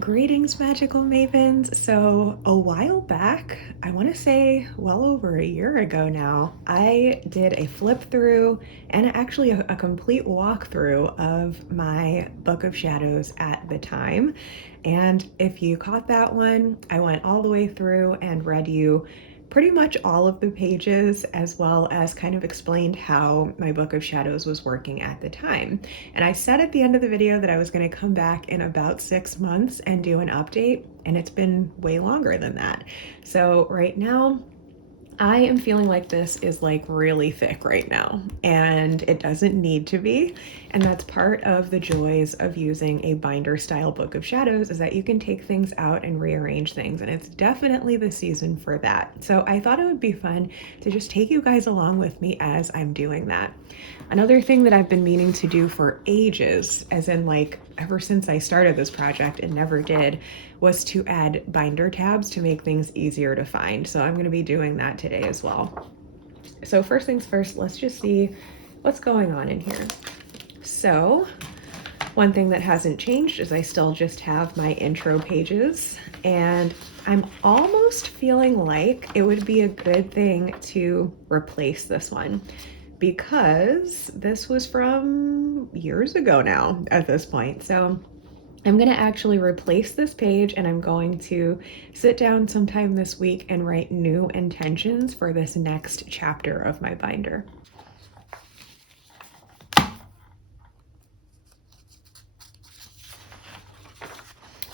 Greetings, magical mavens. So, a while back, I want to say well over a year ago now, I did a flip through and actually a complete walkthrough of my Book of Shadows at the time. And if you caught that one, I went all the way through and read you pretty much all of the pages, as well as kind of explained how my Book of Shadows was working at the time. And I said at the end of the video that I was going to come back in about 6 months and do an update, and it's been way longer than that. So right now, I am feeling like this is like really thick right now, and it doesn't need to be. And that's part of the joys of using a binder style Book of Shadows, is that you can take things out and rearrange things, and it's definitely the season for that. So I thought it would be fun to just take you guys along with me as I'm doing that. Another thing that I've been meaning to do for ages, as in like ever since I started this project and never did, was to add binder tabs to make things easier to find. So I'm going to be doing that today as well. So first things first, let's just see what's going on in here. So one thing that hasn't changed is I still just have my intro pages, and I'm almost feeling like it would be a good thing to replace this one, because this was from years ago now at this point. So I'm going to actually replace this page, and I'm going to sit down sometime this week and write new intentions for this next chapter of my binder.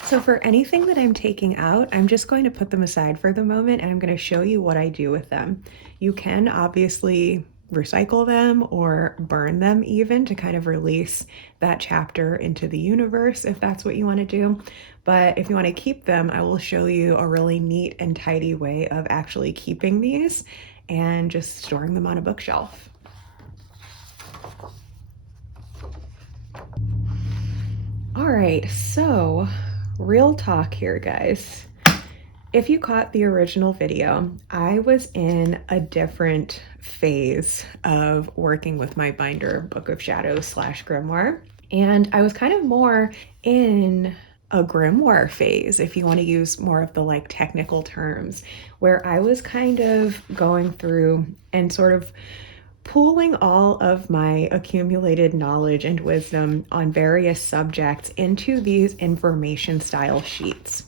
So for anything that I'm taking out, I'm just going to put them aside for the moment, and I'm going to show you what I do with them. You can obviously recycle them or burn them even to kind of release that chapter into the universe if that's what you want to do. But if you want to keep them, I will show you a really neat and tidy way of actually keeping these and just storing them on a bookshelf. All right, so real talk here, guys. If you caught the original video, I was in a different phase of working with my binder Book of Shadows / grimoire. And I was kind of more in a grimoire phase, if you want to use more of the like technical terms, where I was kind of going through and sort of pooling all of my accumulated knowledge and wisdom on various subjects into these information style sheets.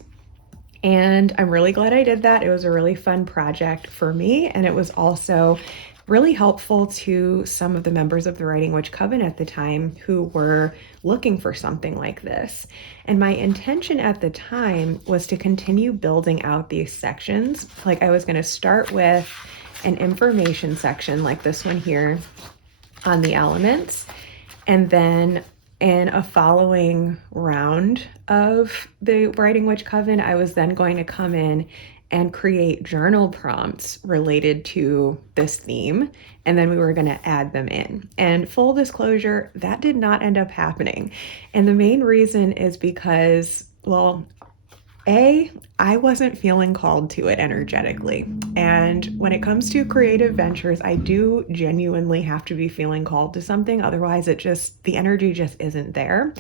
And I'm really glad I did that. It was a really fun project for me, and it was also really helpful to some of the members of the Writing Witch Coven at the time who were looking for something like this. And my intention at the time was to continue building out these sections. Like, I was going to start with an information section like this one here on the elements, and then in a following round of the Writing Witch Coven, I was then going to come in and create journal prompts related to this theme, and then we were going to add them in. And full disclosure, that did not end up happening. And the main reason is because, well, I wasn't feeling called to it energetically. And when it comes to creative ventures, I do genuinely have to be feeling called to something. Otherwise, the energy just isn't there.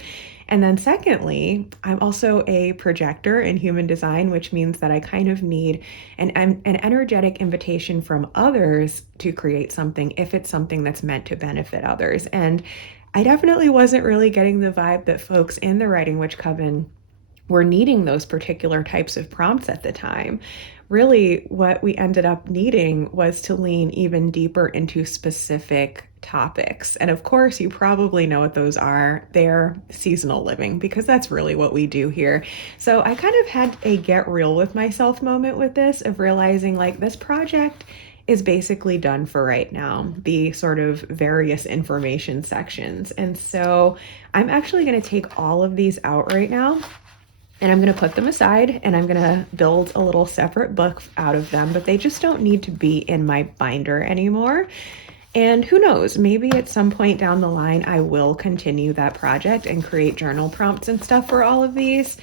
And then secondly, I'm also a projector in human design, which means that I kind of need an energetic invitation from others to create something if it's something that's meant to benefit others. And I definitely wasn't really getting the vibe that folks in the Writing Witch Coven were needing those particular types of prompts at the time. Really, what we ended up needing was to lean even deeper into specific topics. And of course, you probably know what those are. They're seasonal living, because that's really what we do here. So I kind of had a get real with myself moment with this, of realizing like this project is basically done for right now, the sort of various information sections. And so I'm actually going to take all of these out right now, and I'm going to put them aside, and I'm going to build a little separate book out of them, but they just don't need to be in my binder anymore. And who knows, maybe at some point down the line, I will continue that project and create journal prompts and stuff for all of these,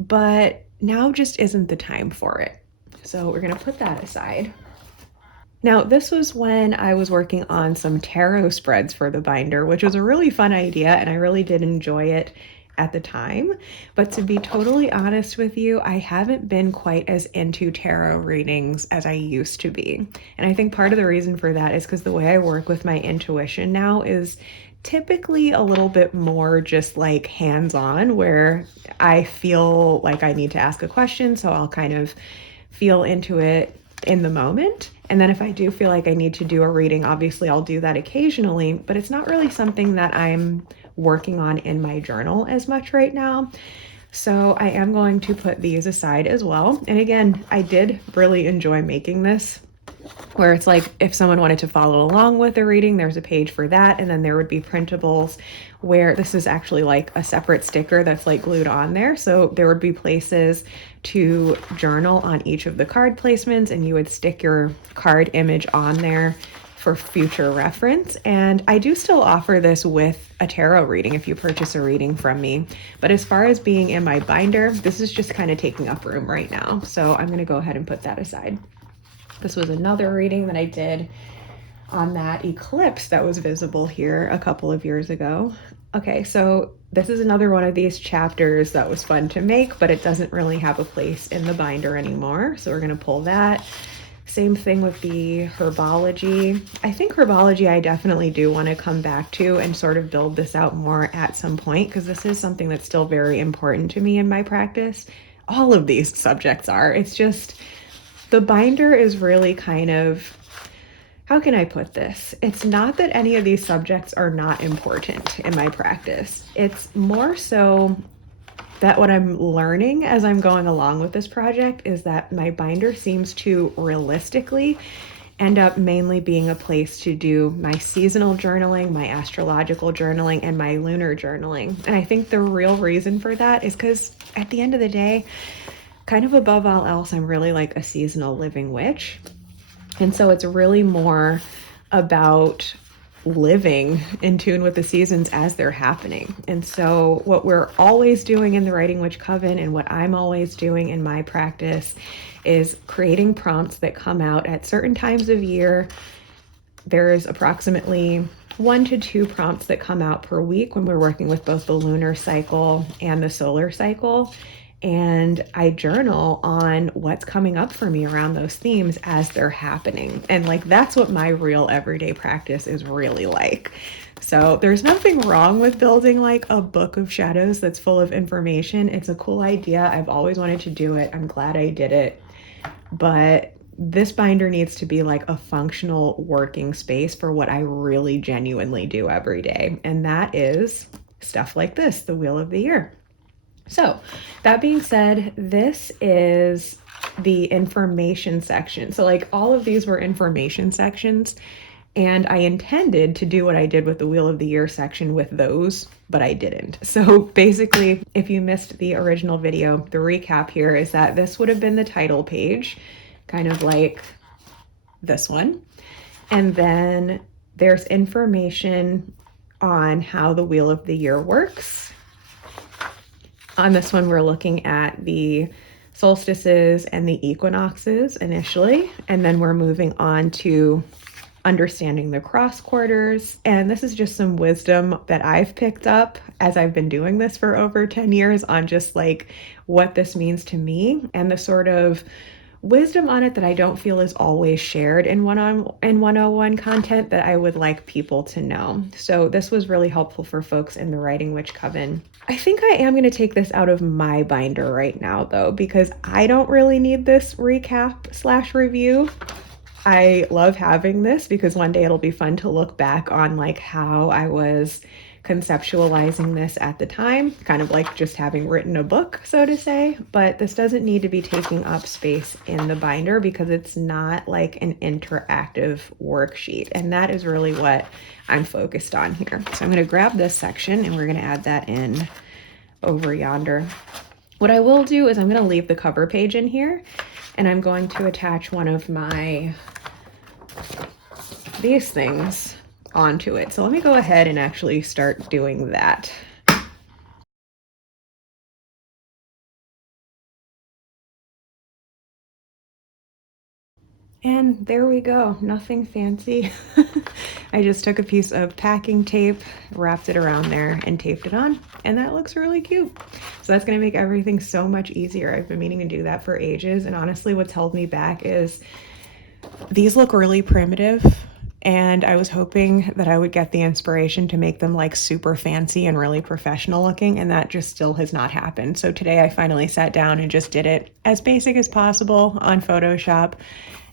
but now just isn't the time for it. So we're going to put that aside. Now, this was when I was working on some tarot spreads for the binder, which was a really fun idea, and I really did enjoy it. at the time. But to be totally honest with you, I haven't been quite as into tarot readings as I used to be. And I think part of the reason for that is because the way I work with my intuition now is typically a little bit more just like hands-on, where I feel like I need to ask a question, so I'll kind of feel into it in the moment. And then if I do feel like I need to do a reading, obviously I'll do that occasionally, but it's not really something that I'm working on in my journal as much right now. So I am going to put these aside as well. And again, I did really enjoy making this, where it's like if someone wanted to follow along with the reading, there's a page for that. And then there would be printables where this is actually like a separate sticker that's like glued on there. So there would be places to journal on each of the card placements, and you would stick your card image on there for future reference. And I do still offer this with a tarot reading if you purchase a reading from me. But as far as being in my binder, this is just kind of taking up room right now. So I'm going to go ahead and put that aside. This was another reading that I did on that eclipse that was visible here a couple of years ago. Okay, so this is another one of these chapters that was fun to make, but it doesn't really have a place in the binder anymore. So we're going to pull that. Same thing with the herbology. I think herbology I definitely do want to come back to and sort of build this out more at some point, because this is something that's still very important to me in my practice. All of these subjects are. It's just the binder is really kind of, how can I put this? It's not that any of these subjects are not important in my practice. It's more so that what I'm learning as I'm going along with this project is that my binder seems to realistically end up mainly being a place to do my seasonal journaling, my astrological journaling, and my lunar journaling. And I think the real reason for that is because at the end of the day, kind of above all else, I'm really like a seasonal living witch. And so it's really more about living in tune with the seasons as they're happening. And so what we're always doing in the Writing Witch Coven, and what I'm always doing in my practice, is creating prompts that come out at certain times of year. There's approximately 1 to 2 prompts that come out per week when we're working with both the lunar cycle and the solar cycle. And I journal on what's coming up for me around those themes as they're happening. And like, that's what my real everyday practice is really like. So there's nothing wrong with building like a book of shadows that's full of information. It's a cool idea. I've always wanted to do it. I'm glad I did it. But this binder needs to be like a functional working space for what I really genuinely do every day. And that is stuff like this, the Wheel of the Year. So that being said, this is the information section. So like all of these were information sections, and I intended to do what I did with the Wheel of the Year section with those, but I didn't. So basically, if you missed the original video, the recap here is that this would have been the title page, kind of like this one. And then there's information on how the Wheel of the Year works. On this one, we're looking at the solstices and the equinoxes initially, and then we're moving on to understanding the cross quarters. And this is just some wisdom that I've picked up as I've been doing this for over 10 years on just like what this means to me, and the sort of wisdom on it that I don't feel is always shared in 101 content that I would like people to know. So this was really helpful for folks in the Writing Witch Coven. I think I am going to take this out of my binder right now though, because I don't really need this recap slash review. I love having this because one day it'll be fun to look back on like how I was conceptualizing this at the time, kind of like just having written a book, so to say. But this doesn't need to be taking up space in the binder because it's not like an interactive worksheet. And that is really what I'm focused on here. So I'm going to grab this section and we're going to add that in over yonder. What I will do is I'm going to leave the cover page in here, and I'm going to attach one of these things onto it. So let me go ahead and actually start doing that. And there we go. Nothing fancy. I just took a piece of packing tape, wrapped it around there, and taped it on, and that looks really cute. So that's gonna make everything so much easier. I've been meaning to do that for ages, and honestly, what's held me back is these look really primitive, and I was hoping that I would get the inspiration to make them like super fancy and really professional looking, and that just still has not happened. So today I finally sat down and just did it as basic as possible on Photoshop,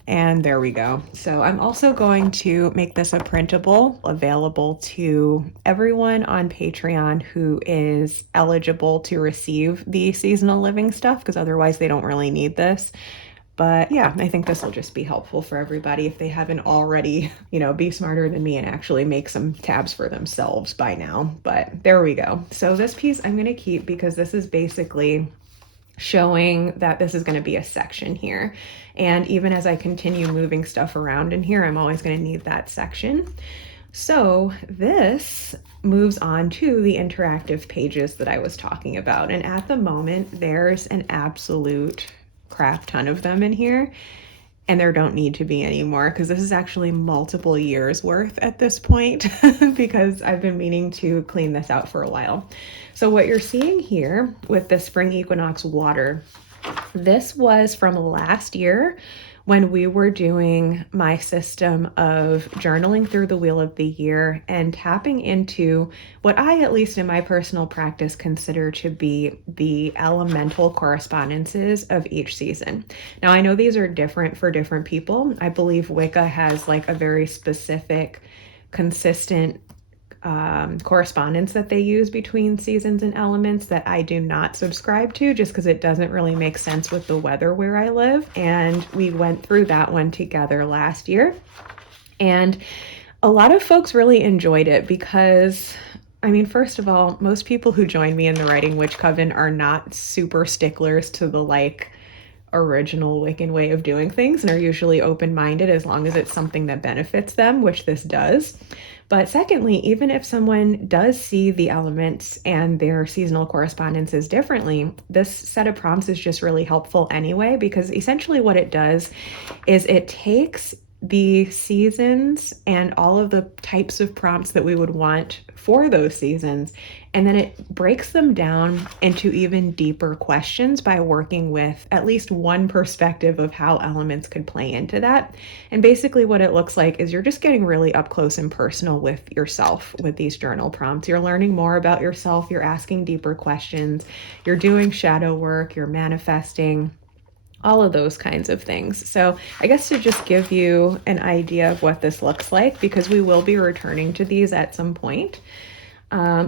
and there we go. So I'm also going to make this a printable available to everyone on Patreon who is eligible to receive the seasonal living stuff, because otherwise they don't really need this. But yeah, I think this will just be helpful for everybody if they haven't already, be smarter than me and actually make some tabs for themselves by now. But there we go. So this piece I'm going to keep because this is basically showing that this is going to be a section here. And even as I continue moving stuff around in here, I'm always going to need that section. So this moves on to the interactive pages that I was talking about. And at the moment, there's an absolute crap ton of them in here, and there don't need to be anymore because this is actually multiple years worth at this point because I've been meaning to clean this out for a while. So what you're seeing here with the spring equinox water, this was from last year when we were doing my system of journaling through the wheel of the year and tapping into what I, at least in my personal practice, consider to be the elemental correspondences of each season. Now, I know these are different for different people. I believe Wicca has like a very specific, consistent correspondence that they use between seasons and elements that I do not subscribe to, just because it doesn't really make sense with the weather where I live. And we went through that one together last year. And a lot of folks really enjoyed it because, first of all, most people who join me in the Writing Witch Coven are not super sticklers to the original Wiccan way of doing things and are usually open-minded as long as it's something that benefits them, which this does. But secondly, even if someone does see the elements and their seasonal correspondences differently, this set of prompts is just really helpful anyway, because essentially what it does is it takes the seasons and all of the types of prompts that we would want for those seasons, and then it breaks them down into even deeper questions by working with at least one perspective of how elements could play into that. And basically what it looks like is you're just getting really up close and personal with yourself with these journal prompts. You're learning more about yourself, you're asking deeper questions, you're doing shadow work, you're manifesting, all of those kinds of things. So I guess to just give you an idea of what this looks like, because we will be returning to these at some point.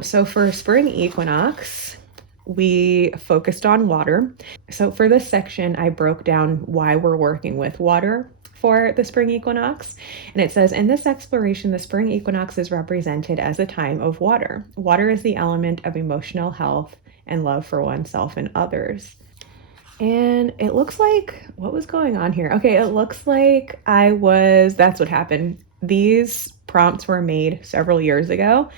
So for spring equinox, we focused on water. So for this section, I broke down why we're working with water for the spring equinox. And it says, in this exploration, the spring equinox is represented as a time of water. Water is the element of emotional health and love for oneself and others. And it looks like, what was going on here? Okay, it looks like that's what happened. These prompts were made several years ago,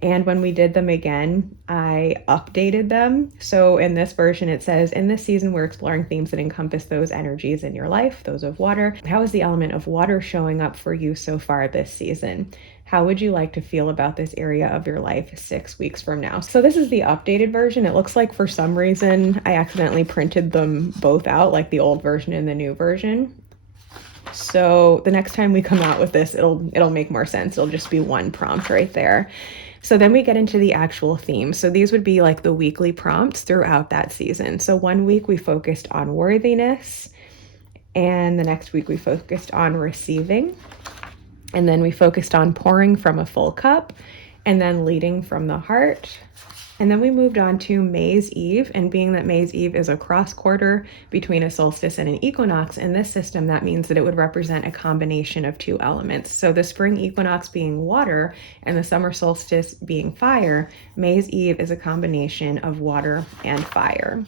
and when we did them again, I updated them. So in this version, it says, in this season, we're exploring themes that encompass those energies in your life, those of water. How is the element of water showing up for you so far this season? How would you like to feel about this area of your life 6 weeks from now? So this is the updated version. It looks like for some reason I accidentally printed them both out, like the old version and the new version. So the next time we come out with this, it'll make more sense. It'll just be one prompt right there. So then we get into the actual theme. So these would be like the weekly prompts throughout that season. So one week we focused on worthiness, and the next week we focused on receiving. And then we focused on pouring from a full cup, and then leading from the heart. And then we moved on to May's Eve, and being that May's Eve is a cross quarter between a solstice and an equinox, in this system, that means that it would represent a combination of two elements. So the spring equinox being water and the summer solstice being fire, May's Eve is a combination of water and fire.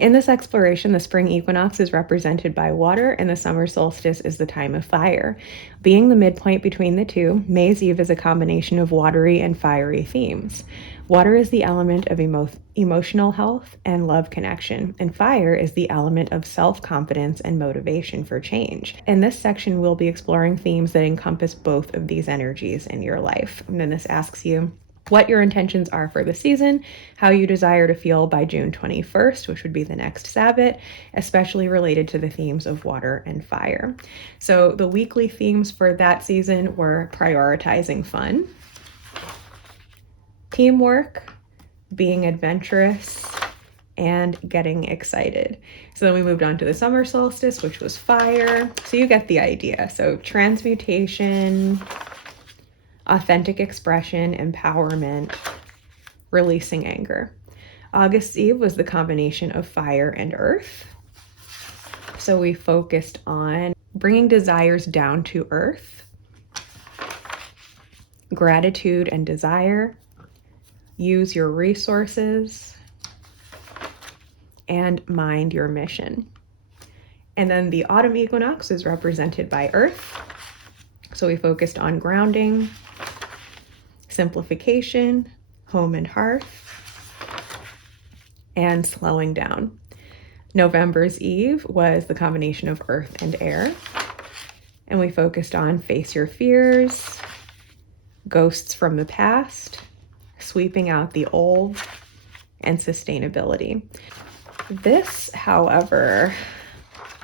In this exploration, the spring equinox is represented by water and the summer solstice is the time of fire. Being the midpoint between the two, May's Eve is a combination of watery and fiery themes. Water is the element of emotional health and love connection, and fire is the element of self-confidence and motivation for change. In this section, we'll be exploring themes that encompass both of these energies in your life. And then this asks you what your intentions are for the season, how you desire to feel by June 21st, which would be the next Sabbath, especially related to the themes of water and fire. So the weekly themes for that season were prioritizing fun, teamwork, being adventurous, and getting excited. So then we moved on to the summer solstice, which was fire. So you get the idea. So transmutation, authentic expression, empowerment, releasing anger. August Eve was the combination of fire and earth. So we focused on bringing desires down to earth, gratitude and desire, use your resources, and mind your mission. And then the autumn equinox is represented by earth. So we focused on grounding, simplification, home and hearth, and slowing down. November's Eve was the combination of earth and air. And we focused on face your fears, ghosts from the past, sweeping out the old, and sustainability. This, however,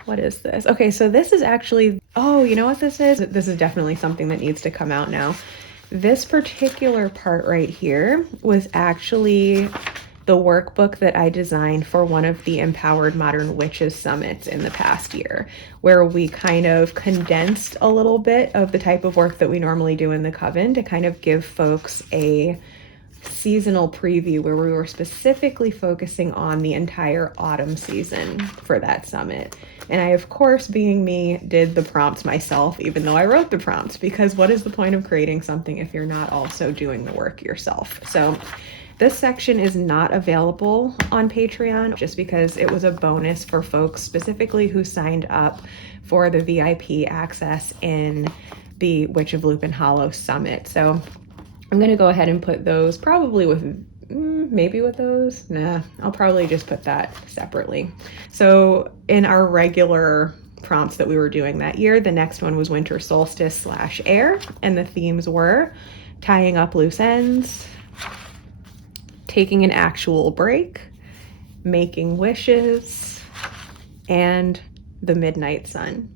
what is this? Okay, so this is actually, oh, you know what this is? This is definitely something that needs to come out now. This particular part right here was actually the workbook that I designed for one of the Empowered Modern Witches summits in the past year, where we kind of condensed a little bit of the type of work that we normally do in the Coven to kind of give folks a seasonal preview where we were specifically focusing on the entire autumn season for that summit. And I, of course, being me, did the prompts myself, even though I wrote the prompts, because what is the point of creating something if you're not also doing the work yourself? So this section is not available on Patreon just because it was a bonus for folks specifically who signed up for the VIP access in the Witch of Lupin Hollow Summit. So I'm going to go ahead and put those probably with, maybe with those. Nah, I'll probably just put that separately. So in our regular prompts that we were doing that year, the next one was winter solstice / air. And the themes were tying up loose ends, taking an actual break, making wishes, and the midnight sun.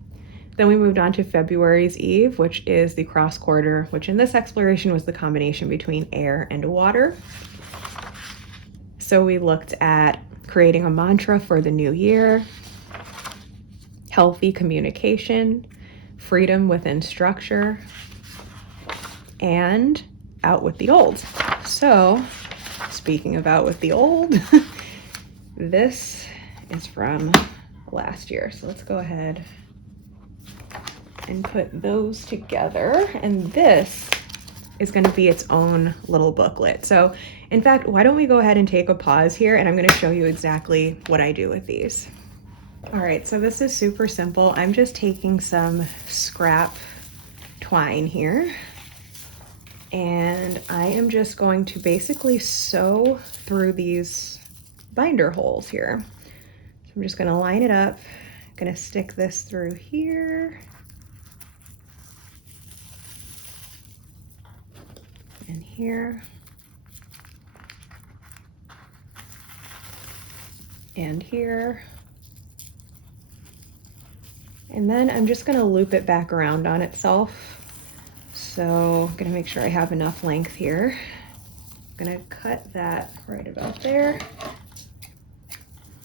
Then we moved on to February's Eve, which is the cross quarter, which in this exploration was the combination between air and water. So we looked at creating a mantra for the new year, healthy communication, freedom within structure, and out with the old. So speaking of out with the old, this is from last year. So let's go ahead and put those together. And this is going to be its own little booklet. So in fact, why don't we go ahead and take a pause here and I'm going to show you exactly what I do with these. All right, so this is super simple. I'm just taking some scrap twine here and I am just going to basically sew through these binder holes here. So I'm just going to line it up. I'm going to stick this through here. And here, and here, and then I'm just going to loop it back around on itself. So I'm going to make sure I have enough length here. I'm going to cut that right about there.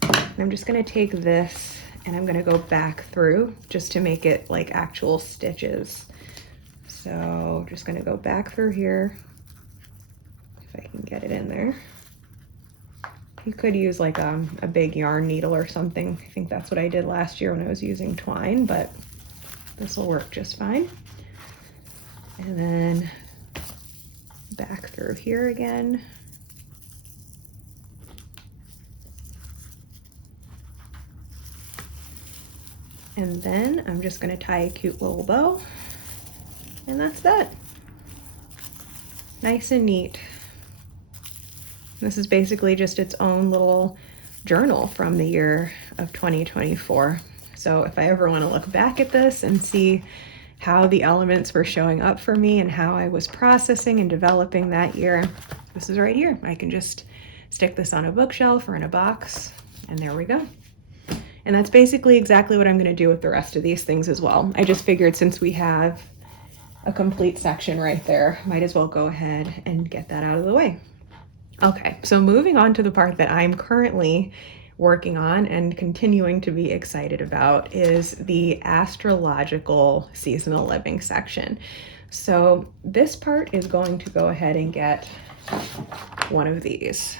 And I'm just going to take this and I'm going to go back through just to make it like actual stitches. So just going to go back through here. If I can get it in there. You could use like a big yarn needle or something. I think that's what I did last year when I was using twine, but this will work just fine. And then back through here again. And then I'm just going to tie a cute little bow. And that's that. Nice and neat. This is basically just its own little journal from the year of 2024. So if I ever want to look back at this and see how the elements were showing up for me and how I was processing and developing that year, this is right here. I can just stick this on a bookshelf or in a box, and there we go. And that's basically exactly what I'm going to do with the rest of these things as well. I just figured since we have a complete section right there, might as well go ahead and get that out of the way. Okay, so moving on to the part that I'm currently working on and continuing to be excited about is the astrological seasonal living section. So this part is going to go ahead and get one of these.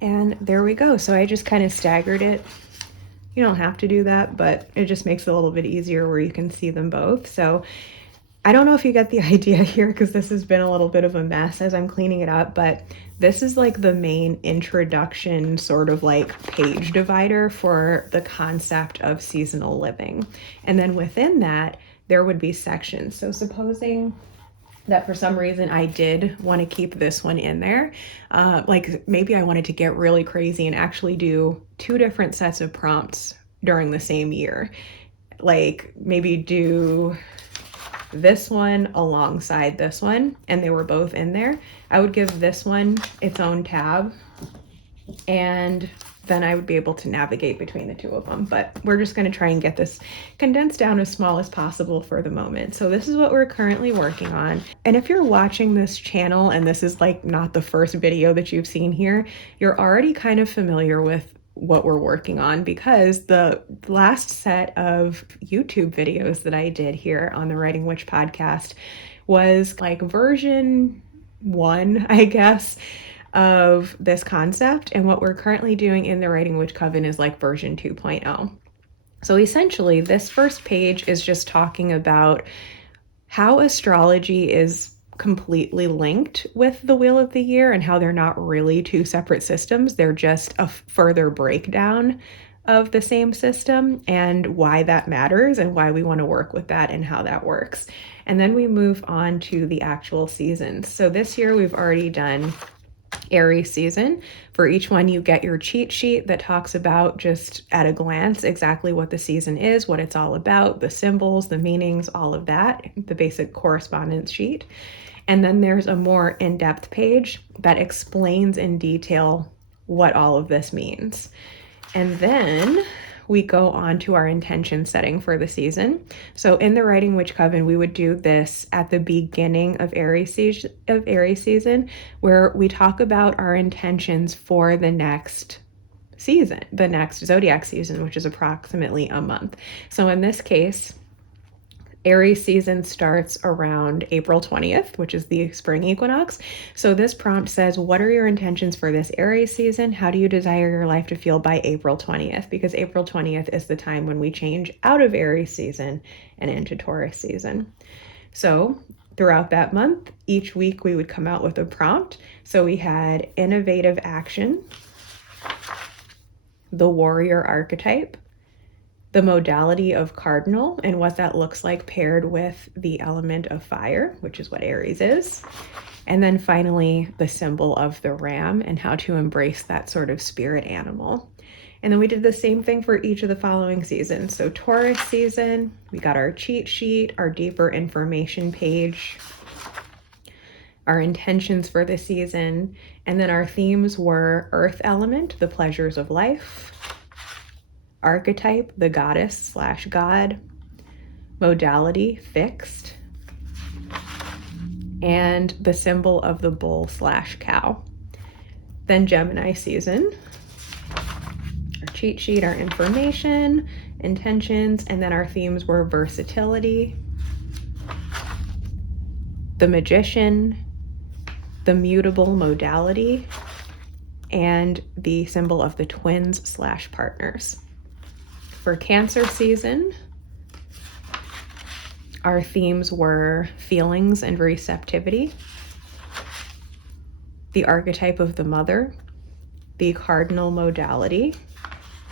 And there we go. So I just kind of staggered it. You don't have to do that, but it just makes it a little bit easier where you can see them both. So I don't know if you get the idea here because this has been a little bit of a mess as I'm cleaning it up, but this is like the main introduction sort of like page divider for the concept of seasonal living. And then within that, there would be sections. So supposing that for some reason I did want to keep this one in there. Like maybe I wanted to get really crazy and actually do 2 different sets of prompts during the same year. Like maybe do this one alongside this one, and they were both in there. I would give this one its own tab, and then I would be able to navigate between the 2 of them. But we're just going to try and get this condensed down as small as possible for the moment. So this is what we're currently working on. And if you're watching this channel and this is like not the first video that you've seen here, you're already kind of familiar with what we're working on, because the last set of YouTube videos that I did here on the Writing Witch podcast was like version 1, I guess, of this concept. And what we're currently doing in the Writing Witch Coven is like version 2.0. So essentially, this first page is just talking about how astrology is completely linked with the Wheel of the Year and how they're not really 2 separate systems. They're just a further breakdown of the same system and why that matters and why we want to work with that and how that works. And then we move on to the actual seasons. So this year we've already done Aries season. For each one, you get your cheat sheet that talks about just at a glance exactly what the season is, what it's all about, the symbols, the meanings, all of that, the basic correspondence sheet. And then there's a more in-depth page that explains in detail what all of this means. And then we go on to our intention setting for the season. So in the Writing Witch Coven, we would do this at the beginning of Aries season, where we talk about our intentions for the next season, the next zodiac season, which is approximately a month. So in this case, Aries season starts around April 20th, which is the spring equinox. So this prompt says, what are your intentions for this Aries season? How do you desire your life to feel by April 20th? Because April 20th is the time when we change out of Aries season and into Taurus season. So throughout that month, each week we would come out with a prompt. So we had innovative action, the warrior archetype, the modality of cardinal and what that looks like paired with the element of fire, which is what Aries is. And then finally, the symbol of the ram and how to embrace that sort of spirit animal. And then we did the same thing for each of the following seasons. So Taurus season, we got our cheat sheet, our deeper information page, our intentions for the season, and then our themes were earth element, the pleasures of life, archetype, the goddess/god, modality, fixed, and the symbol of the bull/cow. Then Gemini season, our cheat sheet, our information, intentions, and then our themes were versatility, the magician, the mutable modality, and the symbol of the twins/partners. For Cancer season, our themes were feelings and receptivity, the archetype of the mother, the cardinal modality,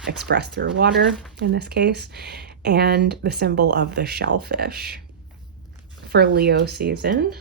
expressed through water in this case, and the symbol of the shellfish. for Leo season.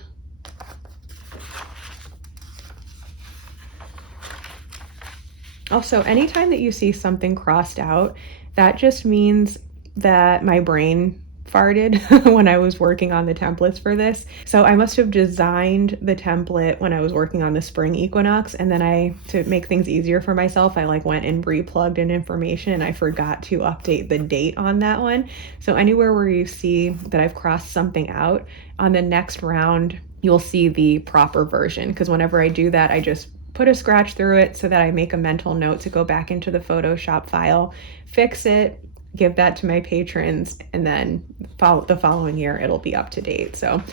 Also, anytime that you see something crossed out, that just means that my brain farted when I was working on the templates for this. So I must have designed the template when I was working on the spring equinox, and then to make things easier for myself, I went and replugged in information, and I forgot to update the date on that one. So anywhere where you see that I've crossed something out, on the next round, you'll see the proper version, because whenever I do that, I just put a scratch through it so that I make a mental note to go back into the Photoshop file, fix it, give that to my patrons, and then the following year it'll be up to date. So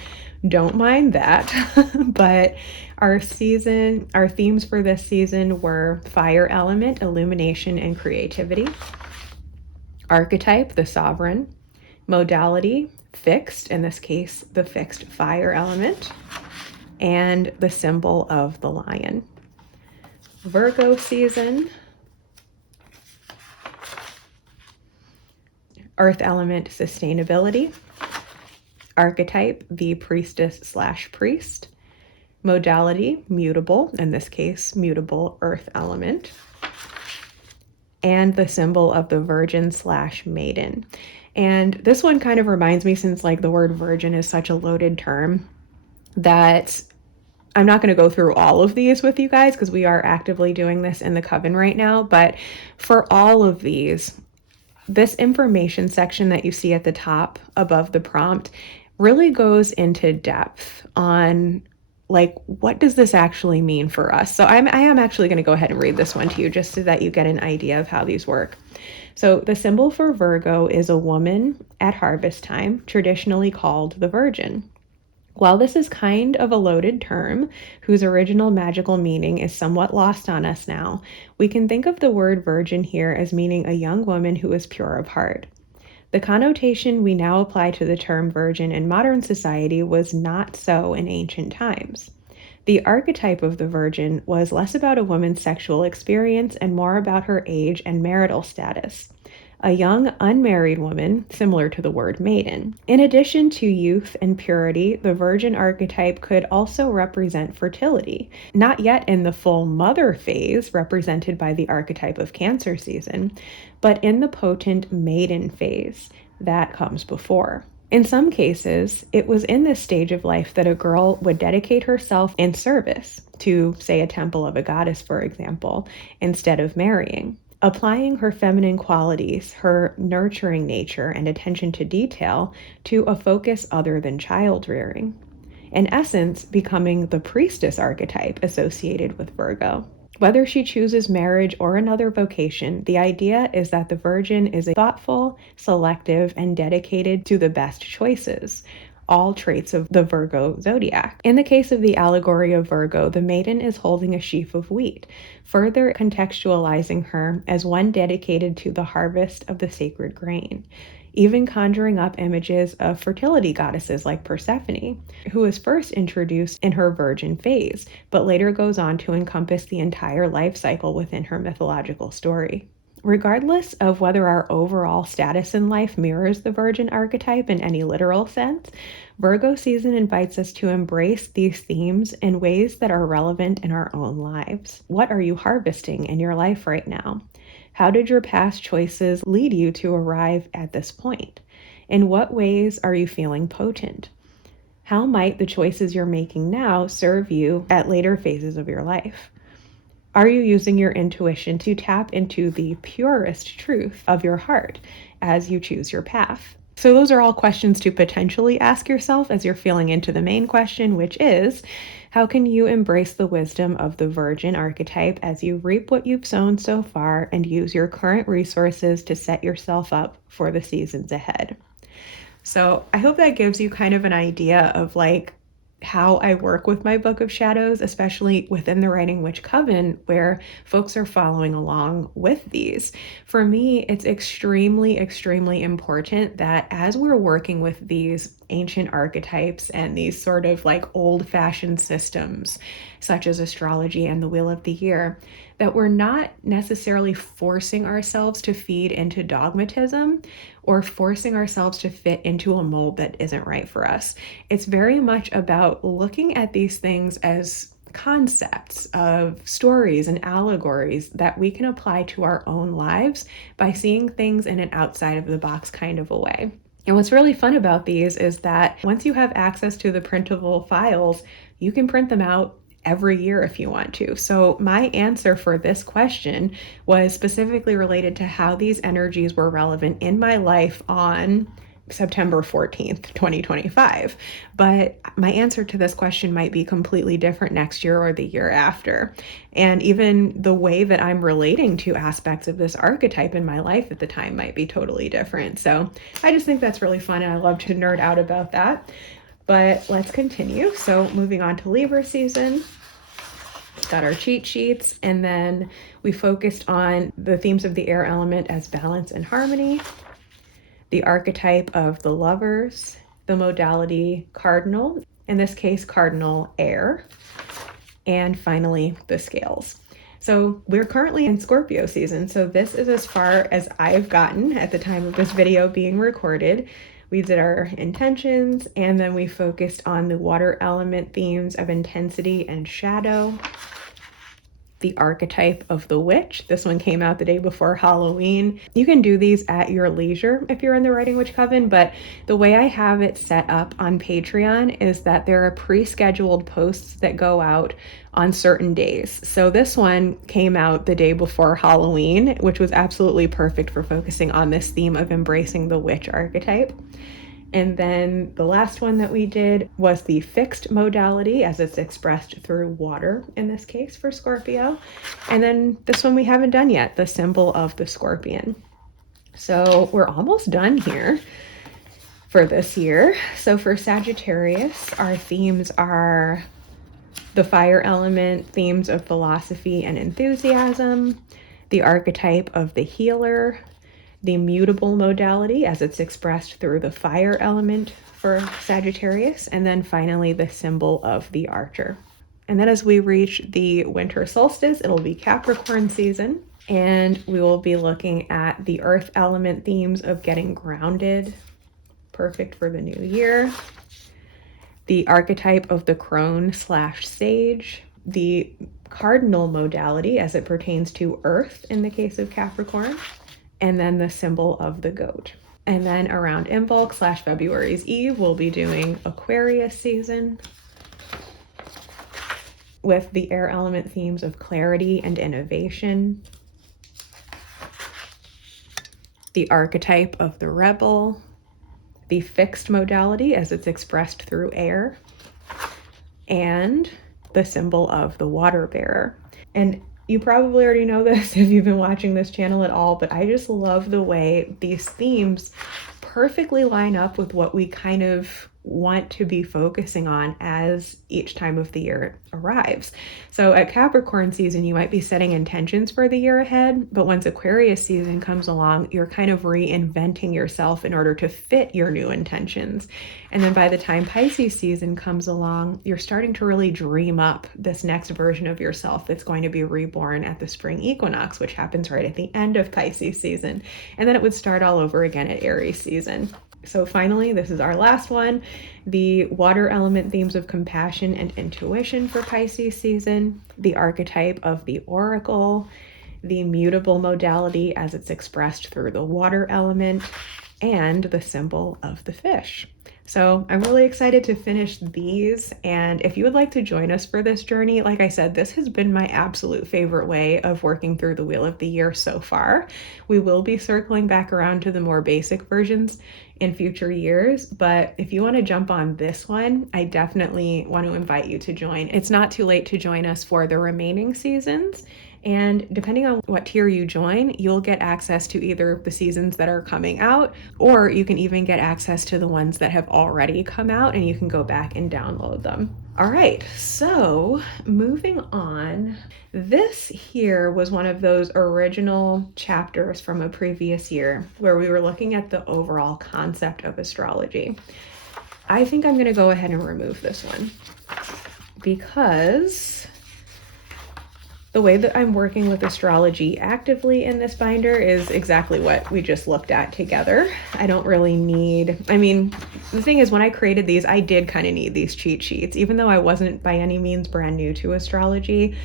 don't mind that. But our themes for this season were fire element, illumination, and creativity. Archetype, the sovereign. Modality, fixed, in this case, the fixed fire element. And the symbol of the lion. Virgo season, earth element, sustainability. Archetype, the priestess/priest. Modality, mutable, in this case, mutable earth element. And the symbol of the virgin/maiden. And this one kind of reminds me, since the word virgin is such a loaded term, that I'm not going to go through all of these with you guys because we are actively doing this in the Coven right now. But for all of these, this information section that you see at the top above the prompt really goes into depth on what does this actually mean for us? So I am actually going to go ahead and read this one to you just so that you get an idea of how these work. So the symbol for Virgo is a woman at harvest time, traditionally called the Virgin. While this is kind of a loaded term, whose original magical meaning is somewhat lost on us now, we can think of the word virgin here as meaning a young woman who is pure of heart. The connotation we now apply to the term virgin in modern society was not so in ancient times. The archetype of the virgin was less about a woman's sexual experience and more about her age and marital status. A young, unmarried woman, similar to the word maiden. In addition to youth and purity, the virgin archetype could also represent fertility, not yet in the full mother phase represented by the archetype of Cancer season, but in the potent maiden phase that comes before. In some cases, it was in this stage of life that a girl would dedicate herself in service to, say, a temple of a goddess, for example, instead of marrying. Applying her feminine qualities, her nurturing nature and attention to detail to a focus other than child rearing. In essence, becoming the priestess archetype associated with Virgo. Whether she chooses marriage or another vocation, the idea is that the virgin is thoughtful, selective, and dedicated to the best choices, all traits of the Virgo zodiac. In the case of the allegory of Virgo, the maiden is holding a sheaf of wheat, further contextualizing her as one dedicated to the harvest of the sacred grain, even conjuring up images of fertility goddesses like Persephone, who was first introduced in her virgin phase, but later goes on to encompass the entire life cycle within her mythological story. Regardless of whether our overall status in life mirrors the virgin archetype in any literal sense, Virgo season invites us to embrace these themes in ways that are relevant in our own lives. What are you harvesting in your life right now? How did your past choices lead you to arrive at this point? In what ways are you feeling potent? How might the choices you're making now serve you at later phases of your life? Are you using your intuition to tap into the purest truth of your heart as you choose your path? So those are all questions to potentially ask yourself as you're feeling into the main question, which is, how can you embrace the wisdom of the virgin archetype as you reap what you've sown so far and use your current resources to set yourself up for the seasons ahead? So I hope that gives you kind of an idea of how I work with my Book of Shadows, especially within the Writing Witch Coven, where folks are following along with these. For me, it's extremely, extremely important that as we're working with these ancient archetypes and these sort of like old-fashioned systems, such as astrology and the Wheel of the Year, that we're not necessarily forcing ourselves to feed into dogmatism or forcing ourselves to fit into a mold that isn't right for us. It's very much about looking at these things as concepts of stories and allegories that we can apply to our own lives by seeing things in an outside of the box kind of a way. And what's really fun about these is that once you have access to the printable files, you can print them out every year if you want to. So my answer for this question was specifically related to how these energies were relevant in my life on September 14th, 2025. But my answer to this question might be completely different next year or the year after. And even the way that I'm relating to aspects of this archetype in my life at the time might be totally different. So I just think that's really fun, and I love to nerd out about that. But let's continue. So moving on to Libra season. Got our cheat sheets, and then we focused on the themes of the air element as balance and harmony, the archetype of the lovers, the modality cardinal, in this case cardinal air, and finally the scales. So we're currently in Scorpio season, so this is as far as I've gotten at the time of this video being recorded. We did our intentions, and then we focused on the water element themes of intensity and shadow, the archetype of the witch. This one came out the day before Halloween. You can do these at your leisure if you're in the Writing Witch Coven, but the way I have it set up on Patreon is that there are pre-scheduled posts that go out on certain days. So this one came out the day before Halloween, which was absolutely perfect for focusing on this theme of embracing the witch archetype. And then the last one that we did was the fixed modality as it's expressed through water, in this case for Scorpio. And then this one we haven't done yet, the symbol of the scorpion. So we're almost done here for this year. So for Sagittarius, our themes are the fire element, themes of philosophy and enthusiasm, the archetype of the healer, the mutable modality as it's expressed through the fire element for Sagittarius, and then finally the symbol of the archer. And then as we reach the winter solstice, it'll be Capricorn season, and we will be looking at the earth element themes of getting grounded, perfect for the new year, the archetype of the crone/sage, the cardinal modality as it pertains to earth in the case of Capricorn, and then the symbol of the goat. And then around Imbolc/February's Eve, we'll be doing Aquarius season with the air element themes of clarity and innovation, the archetype of the rebel, the fixed modality as it's expressed through air, and the symbol of the water bearer. And you probably already know this if you've been watching this channel at all, but I just love the way these themes perfectly line up with what we kind of want to be focusing on as each time of the year arrives. So at Capricorn season, you might be setting intentions for the year ahead, but once Aquarius season comes along, you're kind of reinventing yourself in order to fit your new intentions. And then by the time Pisces season comes along, you're starting to really dream up this next version of yourself that's going to be reborn at the spring equinox, which happens right at the end of Pisces season. And then it would start all over again at Aries season. So finally, this is our last one, the water element themes of compassion and intuition for Pisces season, the archetype of the oracle, the mutable modality as it's expressed through the water element, and the symbol of the fish. So I'm really excited to finish these, and if you would like to join us for this journey, like I said, this has been my absolute favorite way of working through the Wheel of the Year so far. We will be circling back around to the more basic versions in future years, but if you want to jump on this one, I definitely want to invite you to join. It's not too late to join us for the remaining seasons. And depending on what tier you join, you'll get access to either the seasons that are coming out, or you can even get access to the ones that have already come out and you can go back and download them. All right, so moving on. This here was one of those original chapters from a previous year where we were looking at the overall concept of astrology. I think I'm going to go ahead and remove this one because the way that I'm working with astrology actively in this binder is exactly what we just looked at together. I don't really need, I mean, the thing is, when I created these, I did kind of need these cheat sheets, even though I wasn't by any means brand new to astrology.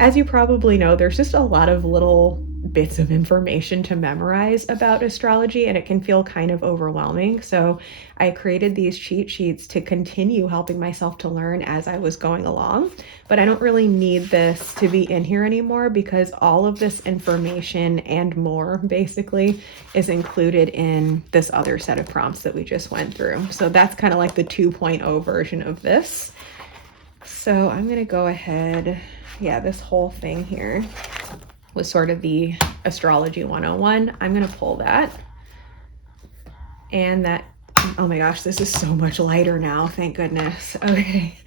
As you probably know, there's just a lot of little bits of information to memorize about astrology, and it can feel kind of overwhelming. So I created these cheat sheets to continue helping myself to learn as I was going along. But I don't really need this to be in here anymore because all of this information and more basically is included in this other set of prompts that we just went through. So that's kind of like the 2.0 version of this. So I'm going to go ahead. Yeah, this whole thing here was sort of the Astrology 101. I'm going to pull that. And that, oh my gosh, this is so much lighter now. Thank goodness. Okay.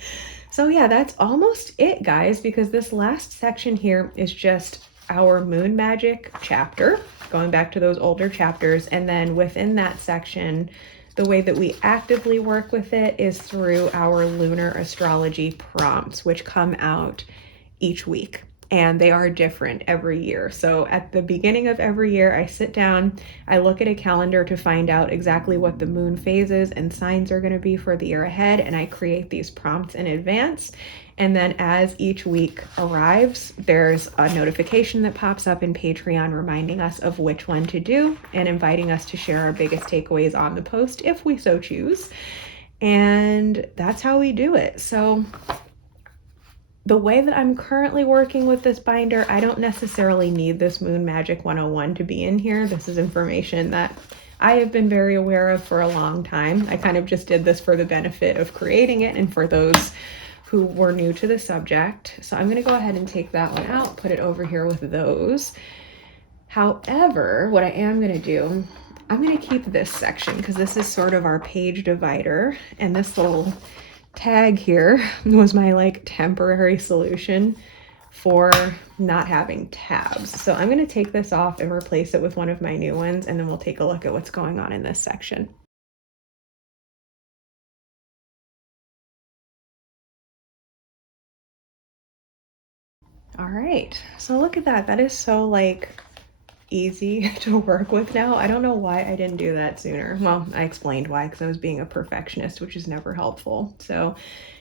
So yeah, that's almost it, guys, because this last section here is just our moon magic chapter, going back to those older chapters. And then within that section, the way that we actively work with it is through our lunar astrology prompts, which come out each week. And they are different every year. So at the beginning of every year, I sit down, I look at a calendar to find out exactly what the moon phases and signs are going to be for the year ahead. And I create these prompts in advance. And then as each week arrives, there's a notification that pops up in Patreon reminding us of which one to do and inviting us to share our biggest takeaways on the post if we so choose. And that's how we do it. So the way that I'm currently working with this binder, I don't necessarily need this Moon Magic 101 to be in here. This is information that I have been very aware of for a long time. I kind of just did this for the benefit of creating it and for those who were new to the subject. So I'm going to go ahead and take that one out, put it over here with those. However, what I am going to do, I'm going to keep this section because this is sort of our page divider, and this little tag here was my like temporary solution for not having tabs. So I'm going to take this off and replace it with one of my new ones, and then we'll take a look at what's going on in this section. All right, so look at that. That is so like easy to work with now. I don't know why I didn't do that sooner. Well, I explained why, because I was being a perfectionist, which is never helpful. So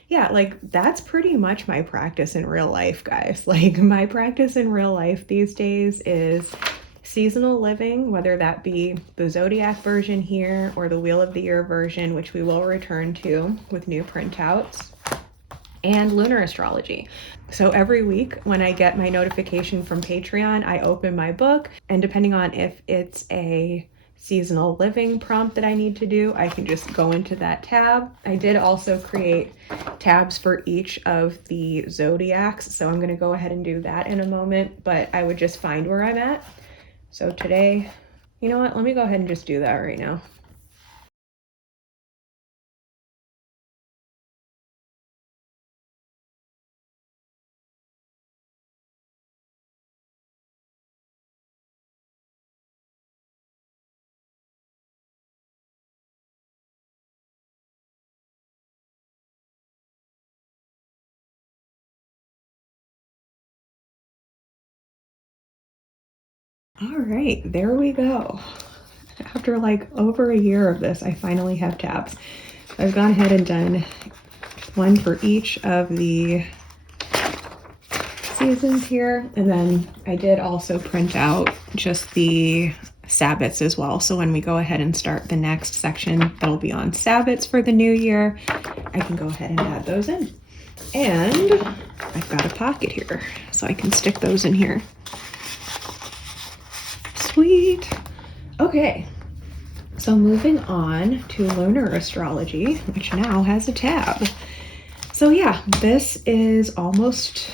yeah, like that's pretty much my practice in real life, guys. Like my practice in real life these days is seasonal living, whether that be the zodiac version here or the wheel of the year version, which we will return to with new printouts, and lunar astrology. So every week when I get my notification from Patreon, I open my book, and depending on if it's a seasonal living prompt that I need to do, I can just go into that tab. I did also create tabs for each of the zodiacs, so I'm going to go ahead and do that in a moment, but I would just find where I'm at. So today, you know what, let me go ahead and just do that right now. All right, there we go. After like over a year of this, I finally have tabs. I've gone ahead and done one for each of the seasons here, and then I did also print out just the Sabbats as well. So when we go ahead and start the next section that'll be on Sabbats for the new year, I can go ahead and add those in. And I've got a pocket here, so I can stick those in here. Sweet. Okay, so moving on to lunar astrology, which now has a tab. So yeah, this is almost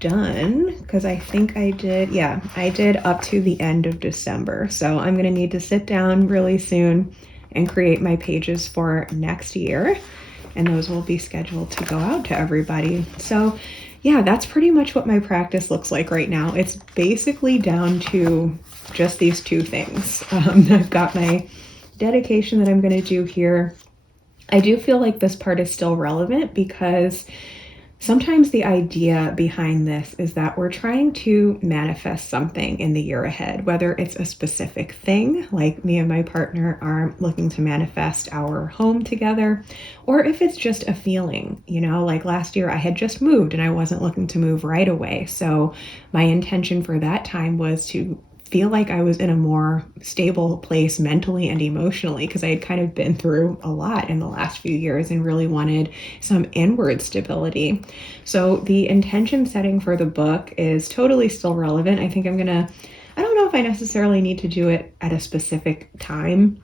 done because I think I did up to the end of December. So I'm going to need to sit down really soon and create my pages for next year, and those will be scheduled to go out to everybody. So yeah, that's pretty much what my practice looks like right now. It's basically down to just these two things. I've got my dedication that I'm going to do here I do feel like this part is still relevant because sometimes the idea behind this is that we're trying to manifest something in the year ahead, whether it's a specific thing, like me and my partner are looking to manifest our home together, or if it's just a feeling, like last year I had just moved and I wasn't looking to move right away. So my intention for that time was to feel like I was in a more stable place mentally and emotionally because I had kind of been through a lot in the last few years and really wanted some inward stability. So the intention setting for the book is totally still relevant. I think I don't know if I necessarily need to do it at a specific time.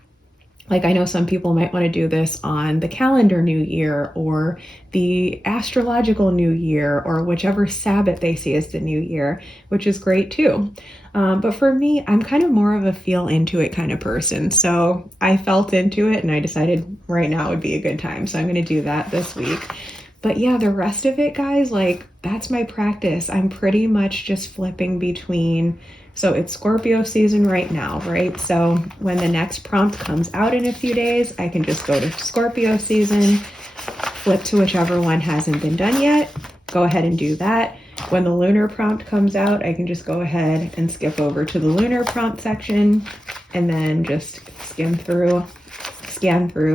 Like, I know some people might want to do this on the calendar new year or the astrological new year or whichever Sabbath they see as the new year, which is great too. But for me, I'm kind of more of a feel into it kind of person. So I felt into it and I decided right now would be a good time. So I'm going to do that this week. But yeah, the rest of it, guys, like that's my practice. I'm pretty much just flipping between. So it's Scorpio season right now, right? So when the next prompt comes out in a few days, I can just go to Scorpio season, flip to whichever one hasn't been done yet, go ahead and do that. When the lunar prompt comes out, I can just go ahead and skip over to the lunar prompt section and then just scan through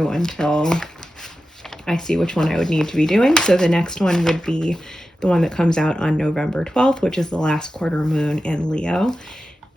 until I see which one I would need to be doing. So the next one would be the one that comes out on November 12th, which is the last quarter moon in Leo.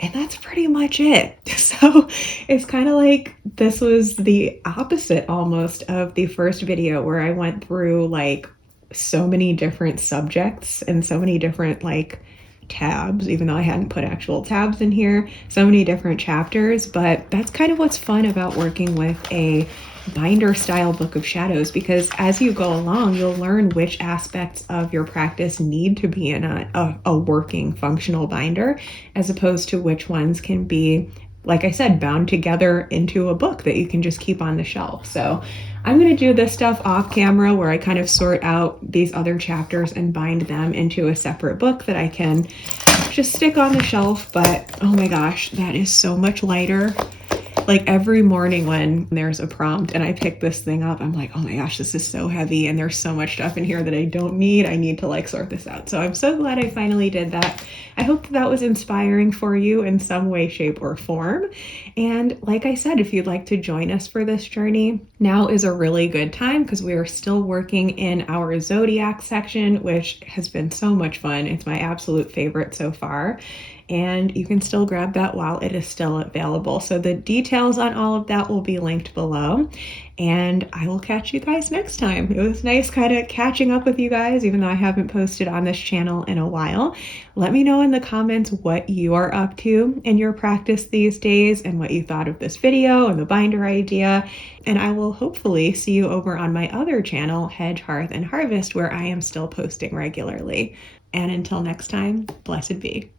And that's pretty much it. So it's kind of like this was the opposite almost of the first video where I went through like so many different subjects and so many different like tabs, even though I hadn't put actual tabs in here, so many different chapters. But that's kind of what's fun about working with a binder style book of shadows, because as you go along, you'll learn which aspects of your practice need to be in a working functional binder, as opposed to which ones can be, like I said, bound together into a book that you can just keep on the shelf. So I'm going to do this stuff off camera where I kind of sort out these other chapters and bind them into a separate book that I can just stick on the shelf. But oh my gosh, that is so much lighter. Like every morning when there's a prompt and I pick this thing up, I'm like, oh my gosh, this is so heavy and there's so much stuff in here that I don't need. I need to like sort this out. So I'm so glad I finally did that. I hope that was inspiring for you in some way, shape, or form. And like I said, if you'd like to join us for this journey, now is a really good time because we are still working in our zodiac section, which has been so much fun. It's my absolute favorite so far. And you can still grab that while it is still available. So the details on all of that will be linked below. And I will catch you guys next time. It was nice kind of catching up with you guys, even though I haven't posted on this channel in a while. Let me know in the comments what you are up to in your practice these days and what you thought of this video and the binder idea. And I will hopefully see you over on my other channel, Hedge, Hearth, and Harvest, where I am still posting regularly. And until next time, blessed be.